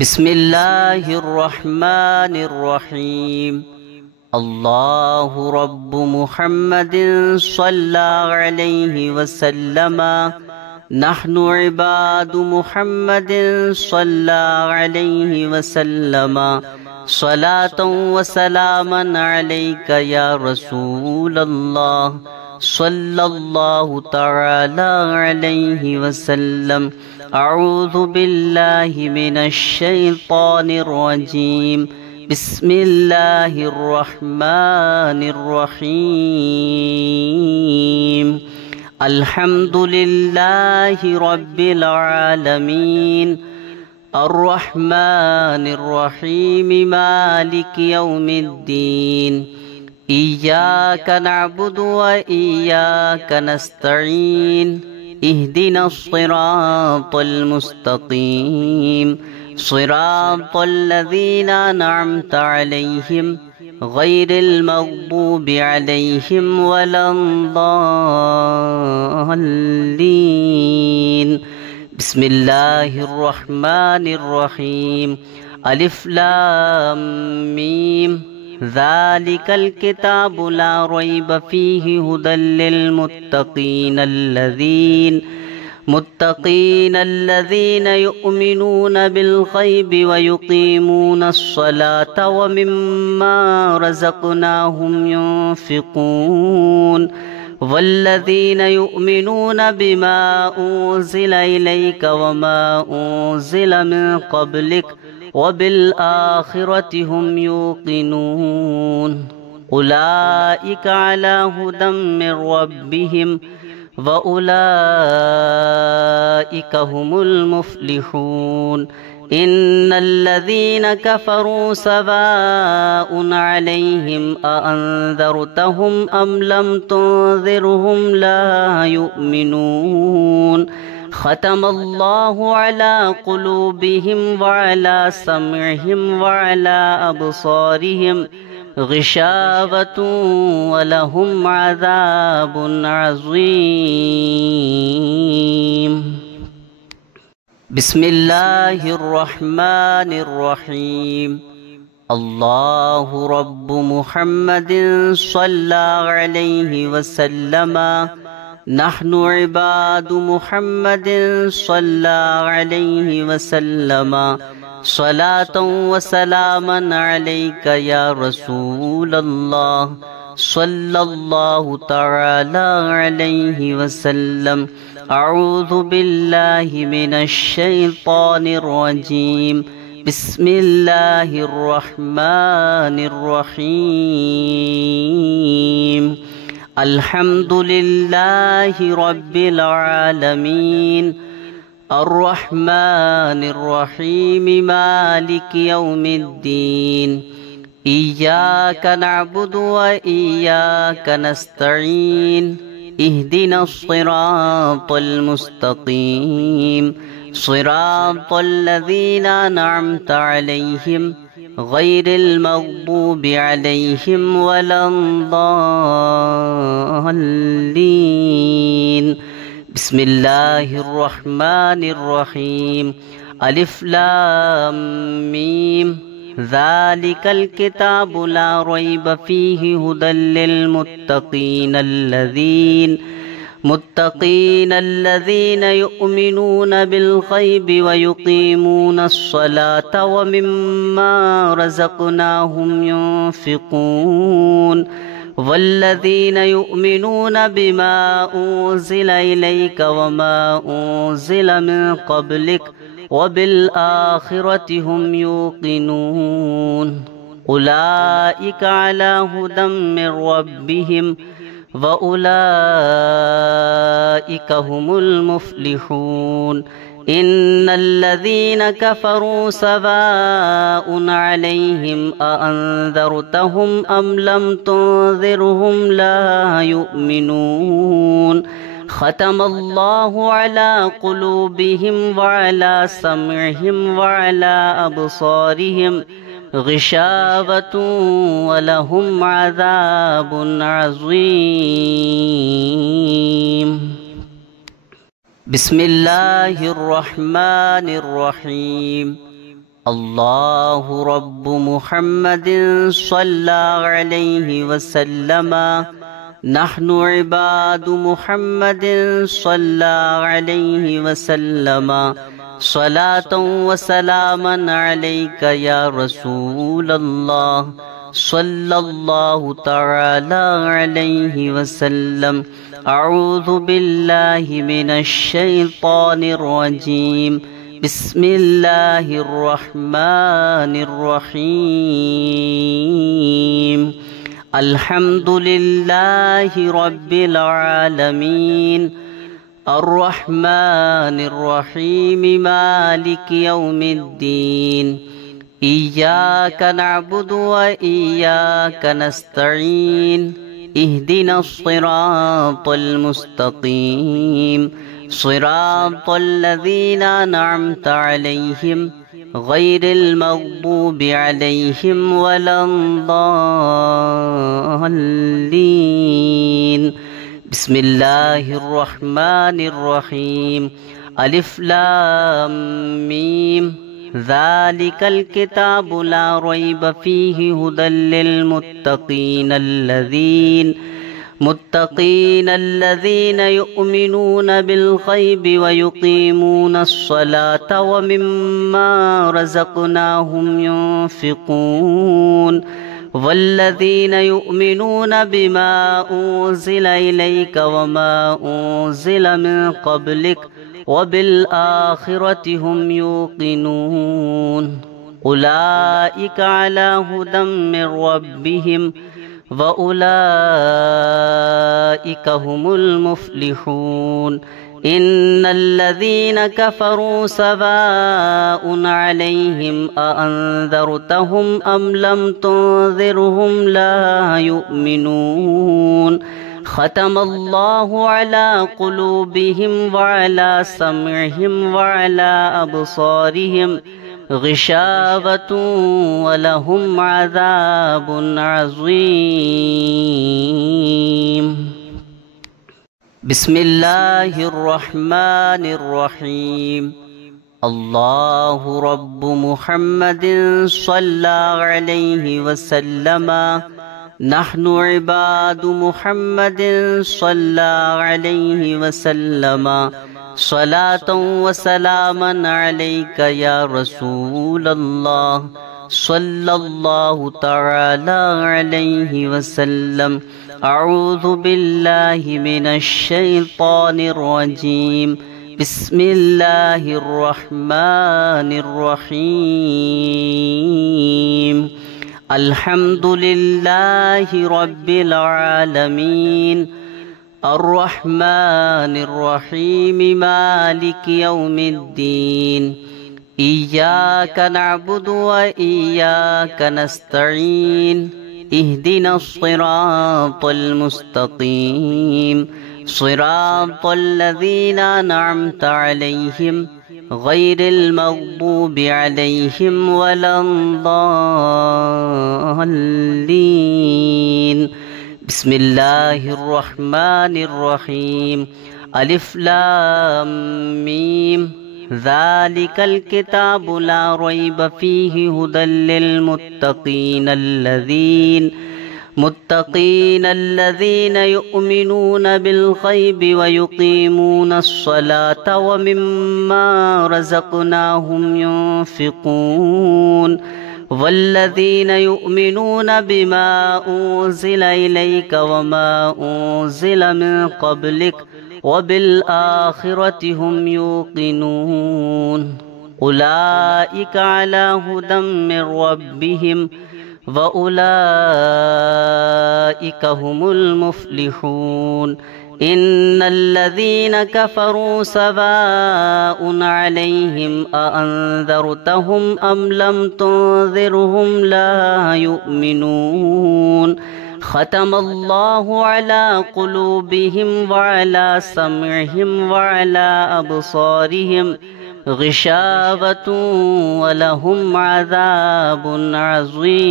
बिस्मिल्लाहिर्रहमानिर्रहीम। अल्लाहु रब्बु मुहम्मदिन सल्लल्लाहु अलैहि वसल्लम। नहनु इबादु मुहम्मदिन सल्लल्लाहु अलैहि वसल्लम। सलातन व सलामन अलैका या रसूलल्लाह सल्लल्लाहु तआला अलैहि वसल्लम। अऊज़ु बिल्लाहि मिनश शैतानिर रजीम। बिस्मिल्लाहिर्रहमानिर्रहीम। अल्हम्दुलिल्लाहि रब्बिल आलमीन। अर्रहमानिर्रहीम मालिकि यौमिद्दीन। इय्याका नअबुदु व इय्याका नस्तईन। इहदिनस सिरातल मुस्तकीम। सिरातल लज़ीना अनअमता अलैहिम गैरिल मग़दूबि अलैहिम वलद्दाल्लीन। बिस्मिल्लाहिर्रहमानिर्रहीम। अलिफ लाम मीम। ज़ालिकल किताबु ला रैब फ़ीहि हुदल लिल मुत्तक़ीन अल्लज़ीना युमिनून बिल ग़ैबि व युक़ीमूनस सलाता व मिम्मा रज़क़नाहुम युन्फ़िक़ून। वल्लज़ीना युमिनून बिमा उन्ज़िला इलैका व मा उन्ज़िला मिन क़ब्लिक व बिल आखिरति हुम युक़िनून। उलाइका अला हुदम मिर रब्बिहिम व उलाइका हुमुल मुफ़्लिहून। इन्नल्लज़ीना कफ़रू सवाउन अलैहिम अअन्ज़रतहुम अम लम तुन्ज़िरहुम ला युमिनून। ख़तमल्लाहु अला क़ुलूबिहिम व अला समइहिम व अला अबसारिहिम ग़िशावतुन व लहुम अज़ाबुन अज़ीम। बिस्मिल्लाहिर्रहमानिर्रहीम। अल्लाहु रब्बु मुहम्मदिन सल्लल्लाहु अलैहि वसल्लम। नहनु इबादु मुहम्मदिन सल्लल्लाहु अलैहि वसल्लम। सलातन व सलामन अलैका या रसूलल्लाह सल्लल्लाहु तआला अलैहि वसल्लम। अऊज़ु बिल्लाहि मिनश शैतानिर रजीम। बिस्मिल्लाहिर्रहमानिर्रहीम। अल्हम्दुलिल्लाहि रब्बिल आलमीन। अर्रहमानिर्रहीम मालिकि यौमिद्दीन। इय्याका नअबुदु व इय्याका नस्तईन। इहदिनस सिरातल मुस्तकीम। सिरातल लज़ीना अनअमता अलैहिम गैरिल मग़दूबि अलैहिम वलद्दाल्लीन। बिस्मिल्लाहिर्रहमानिर्रहीम। अलिफ लाम मीम। ज़ालिकल किताबु ला रैब फ़ीहि हुदल लिल मुत्तक़ीन अल्लज़ीना युमिनून बिल ग़ैबि व युक़ीमूनस सलाता व मिम्मा रज़क़नाहुम युन्फ़िक़ून। वल्लज़ीना युमिनून बिमा उन्ज़िला इलैका व मा उन्ज़िला मिन क़ब्लिक व बिल आखिरति हुम युक़िनून। उलाइका अला हुदम मिर रब्बिहिम व उलाइका हुमुल मुफ़्लिहून। इन्नल्लज़ीना कफ़रू सवाउन अलैहिम अअन्ज़रतहुम अम लम तुन्ज़िरहुम ला युमिनून। ख़तमल्लाहु अला क़ुलूबिहिम व अला समइहिम व अला अबसारिहिम ग़िशावतुन व लहुम अज़ाबुन अज़ीम। बिस्मिल्लाहिर्रहमानिर्रहीम। अल्लाहु रब्बु मुहम्मदिन सल्लल्लाहु अलैहि वसल्लम नहनु इबादु मुहम्मदिन सल्लल्लाहु अलैहि वसल्लम सलातन व सलामन अलैका या रसूलल्लाह सल्लल्लाहु तआला अलैहि वसल्लम। अऊज़ु बिल्लाहि मिनश शैतानिर रजीम। बिस्मिल्लाहिर रहमानिर रहीम। अल्हम्दुलिल्लाहि रब्बिल आलमीन अर्रहमानिर रहीम मालिकि यौमिद्दीन। इय्याका नअबुदु व इय्याका नस्तईन। इहदिनस सिरातल मुस्तकीम सिरातल लज़ीना अनअमता अलैहिम गैरिल मग़्दूबि अलैहिम वलद्दाल्लीन। बिस्मिल्लाहिर रहमानिर रहीम। अलिफ लाम मीम ज़ालिकल किताबु ला रैब फ़ीहि हुदल लिल मुत्तक़ीन अल्लज़ीना युमिनून बिल ग़ैबि व युक़ीमूनस सलाता व मिम्मा रज़क़नाहुम युन्फ़िक़ून। वल्लज़ीना युमिनून बिमा उन्ज़िला इलैका व मा उन्ज़िला मिन क़ब्लिक व बिल आखिरति हुम युक़िनून। उलाइका अला हुदम मिर रब्बिहिम व उलाइका हुमुल मुफ़्लिहून। इन्नल्लज़ीना कफ़रू सवाउन अलैहिम अअन्ज़रतहुम अम लम तुन्ज़िरहुम ला युमिनून। ख़तमल्लाहु अला क़ुलूबिहिम व अला समइहिम व अला अबसारिहिम ग़िशावतुन व लहुम अज़ाबुन अज़ीम। बिस्मिल्लाहिर रहमानिर रहीम। अल्लाहु रब्बु मुहम्मदिन सल्लल्लाहु अलैहि वसल्लम नहनु इबादु मुहम्मदिन सल्लल्लाहु अलैहि वसल्लम सलातन व सलामन अलैका या रसूलल्लाह सल्लल्लाहु तआला अलैहि वसल्लम। अऊज़ु बिल्लाहि मिनश शैतानिर रजीम। बिस्मिल्लाहिर रहमानिर रहीम। अल्हम्दुलिल्लाहि रब्बिल आलमीन अर्रहमानिर रहीम मालिकि यौमिद्दीन। इय्याका नअबुदु व इय्याका नस्तईन। इहदिनस सिरातल मुस्तकीम सिरातल लज़ीना अनअमता अलैहिम गैरिल मग़्दूबि अलैहिम वलद्दाल्लीन। बिस्मिल्लाहिर रहमानिर रहीम। अलिफ लाम मीम ज़ालिकल किताबु ला रैब फ़ीहि हुदल लिल मुत्तक़ीन अल्लज़ीना युमिनून बिल ग़ैबि व युक़ीमूनस सलाता व मिम्मा रज़क़नाहुम युन्फ़िक़ून। वल्लज़ीना युमिनून बिमा उन्ज़िला इलैका व मा उन्ज़िला मिन क़ब्लिक व बिल आखिरति हुम युक़िनून। उलाइका अला हुदम मिर रब्बिहिम व उलाइका हुमुल मुफ़्लिहून। इन्नल्लज़ीना कफ़रू सवाउन अलैहिम अअन्ज़रतहुम अम लम तुन्ज़िरहुम ला युमिनून। ख़तमल्लाहु अला क़ुलूबिहिम व अला समइहिम व अला अबसारिहिम ग़िशावतुन व लहुम अज़ाबुन अज़ीम।